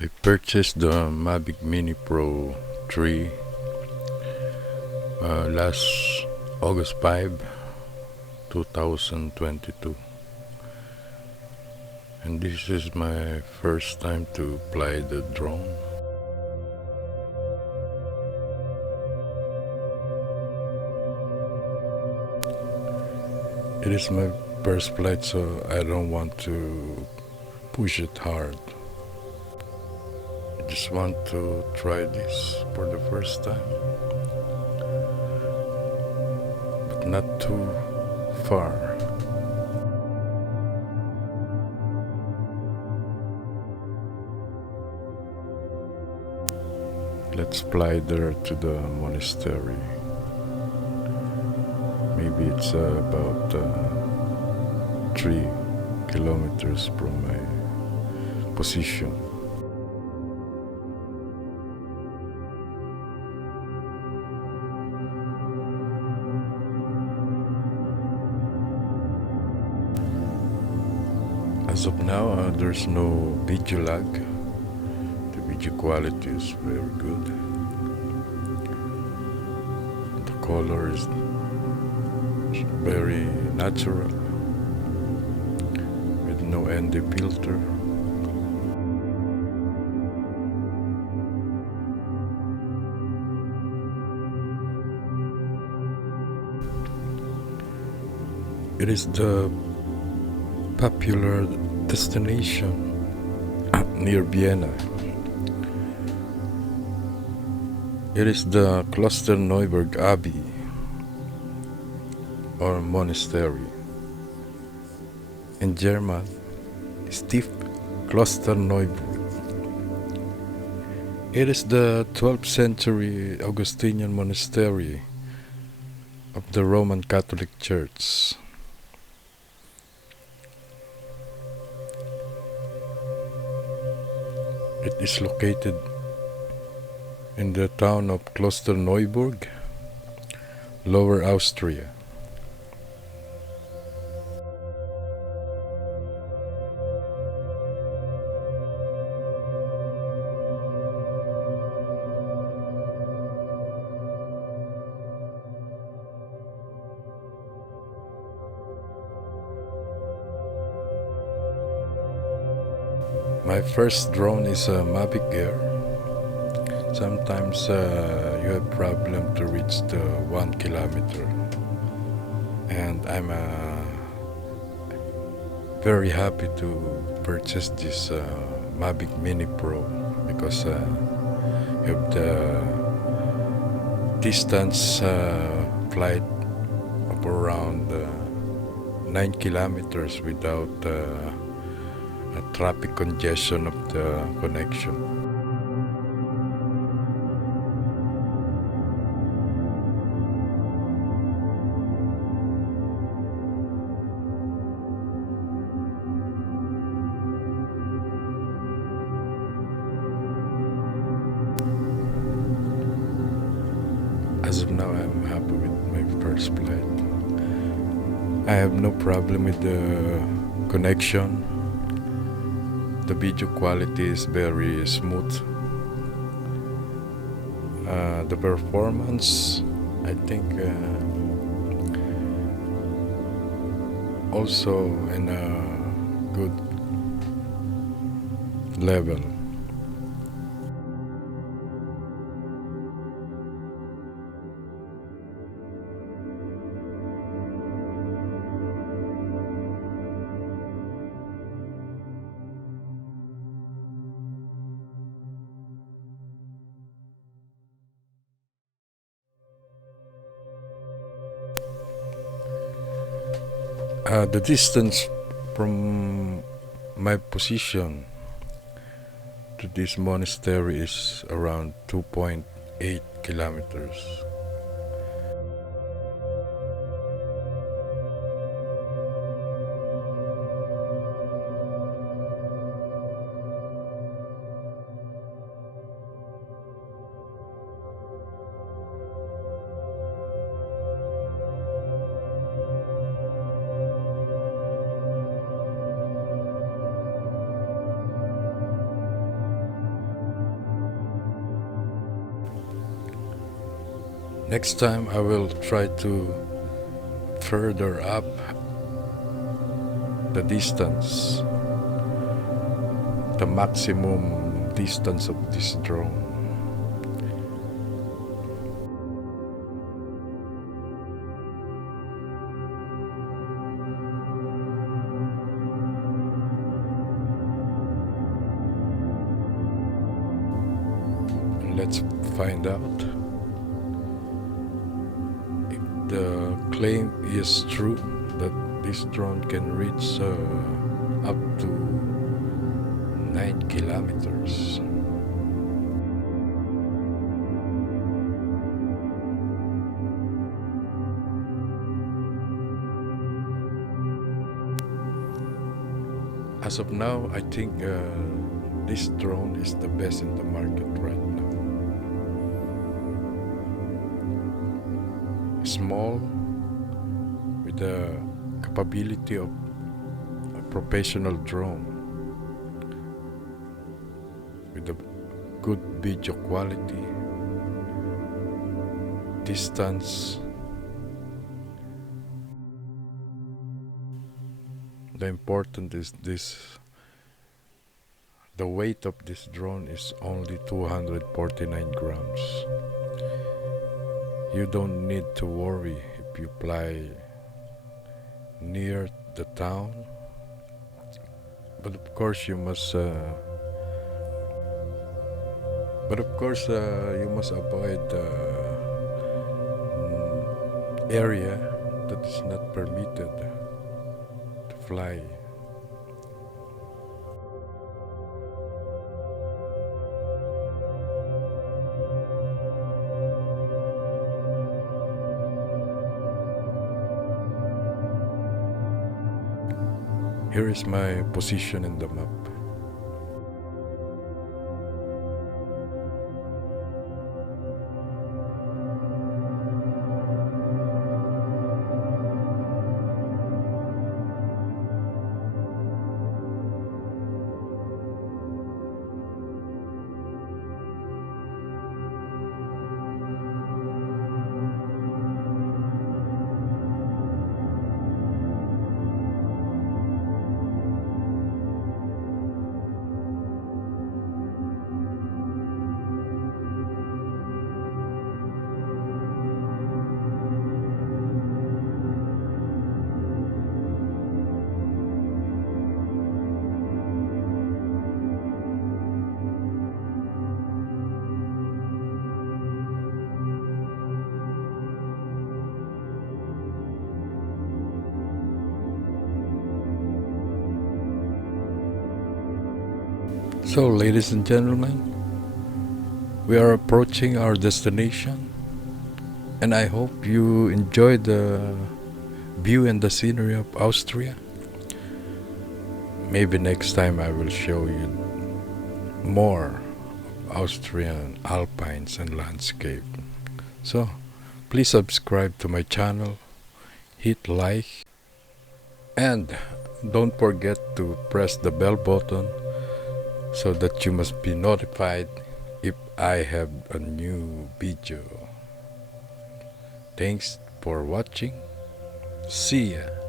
I purchased the Mavic Mini Pro 3 last August 5, 2022. And this is my first time to fly the drone. It is my first flight, so I don't want to push it hard. I just want to try this for the first time, but not too far. Let's fly there to the monastery. Maybe it's about 3 kilometers from my position. As of now, there's no video lag. The video quality is very good. The color is very natural with no ND filter. It is the popular destination near Vienna. It is the Klosterneuburg Abbey or monastery. In German, Stift Klosterneuburg. It is the 12th century Augustinian monastery of the Roman Catholic Church. It is located in the town of Klosterneuburg, Lower Austria. My first drone is a Mavic Air. Sometimes you have problem to reach the 1 kilometer, and I'm very happy to purchase this Mavic Mini Pro because you have the distance flight of around 9 kilometers without a traffic congestion of the connection. As of now, I'm happy with my first flight. I have no problem with the connection. The video quality is very smooth. The performance, I think, also in a good level. The distance from my position to this monastery is around 2.8 kilometers. Next time I will try to further up the distance, the maximum distance of this drone. Let's find out if the claim is true that this drone can reach up to 9 kilometers. As of now, I think this drone is the best in the market right now. Small, with the capability of a professional drone, with a good video quality, distance. The important is this: the weight of this drone is only 249 grams. You don't need to worry if you fly near the town, but of course you must avoid area that is not permitted to fly. Here is my position in the map. So, ladies and gentlemen, we are approaching our destination, and I hope you enjoy the view and the scenery of Austria. Maybe next time I will show you more of Austrian alpines and landscape. So, please subscribe to my channel, hit like, and don't forget to press the bell button so that you must be notified if I have a new video. Thanks for watching. See ya.